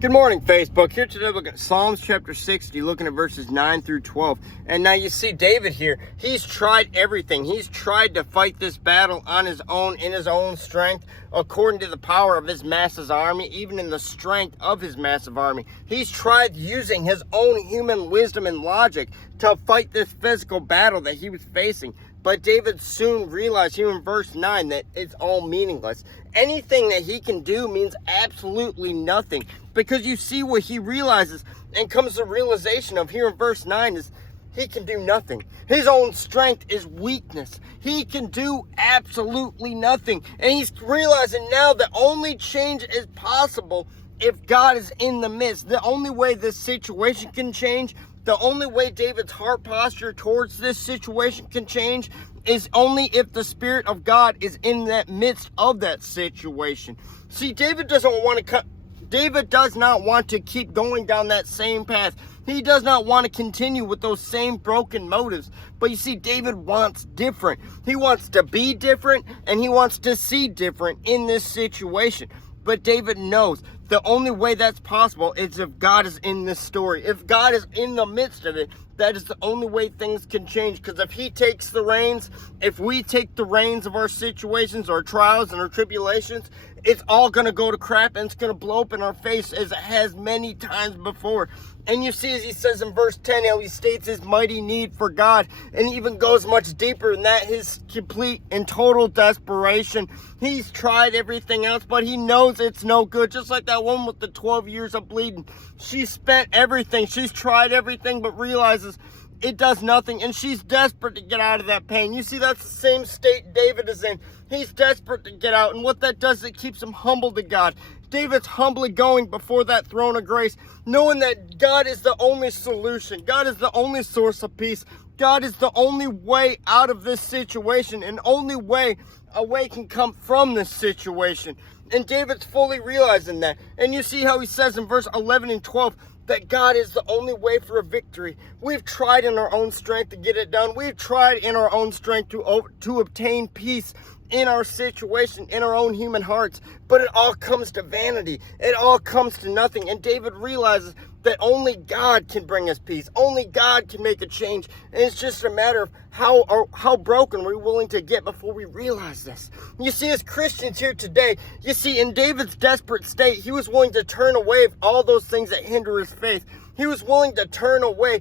Good morning, Facebook. Here today, looking at Psalms chapter 60, looking at verses 9 through 12. And now you see David here. He's tried everything. He's tried to fight this battle on his own, in his own strength, according to the power of his massive army, even in the strength of his massive army. He's tried using his own human wisdom and logic to fight this physical battle that he was facing. But David soon realized here in verse 9 that it's all meaningless. Anything that he can do means absolutely nothing. Because you see what he realizes and comes to the realization of here in verse 9 is he can do nothing. His own strength is weakness. He can do absolutely nothing. And he's realizing now that only change is possible if God is in the midst. The only way this situation can change, the only way David's heart posture towards this situation can change is only if the Spirit of God is in that midst of that situation. See, David does not want to keep going down that same path. He does not want to continue with those same broken motives. But you see, David wants different. He wants to be different, and he wants to see different in this situation. But David knows the only way that's possible is if God is in this story. If God is in the midst of it, that is the only way things can change. Because if he takes the reins, if we take the reins of our situations, our trials, and our tribulations, it's all going to go to crap and it's going to blow up in our face as it has many times before. And you see, as he says in verse 10, how he states his mighty need for God, and even goes much deeper than that, his complete and total desperation. He's tried everything else, but he knows it's no good. Just like that woman with the 12 years of bleeding. She spent everything. She's tried everything, but realizes it does nothing, and she's desperate to get out of that pain. You see, that's the same state David is in. He's desperate to get out, and what that does, it keeps him humble to God. David's humbly going before that throne of grace, knowing that God is the only solution. God is the only source of peace. God is the only way out of this situation, and only way a way can come from this situation. And David's fully realizing that. And you see how he says in verse 11 and 12, that God is the only way for a victory. We've tried in our own strength to get it done. We've tried in our own strength to obtain peace in our situation, in our own human hearts. But it all comes to vanity. It all comes to nothing. And David realizes that only God can bring us peace. Only God can make a change. And it's just a matter of how broken we're willing to get before we realize this. You see, as Christians here today, you see, in David's desperate state, he was willing to turn away from all those things that hinder his faith. He was willing to turn away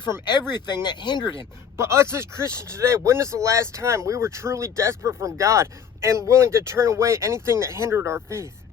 from everything that hindered him. But us as Christians today, when is the last time we were truly desperate from God and willing to turn away anything that hindered our faith?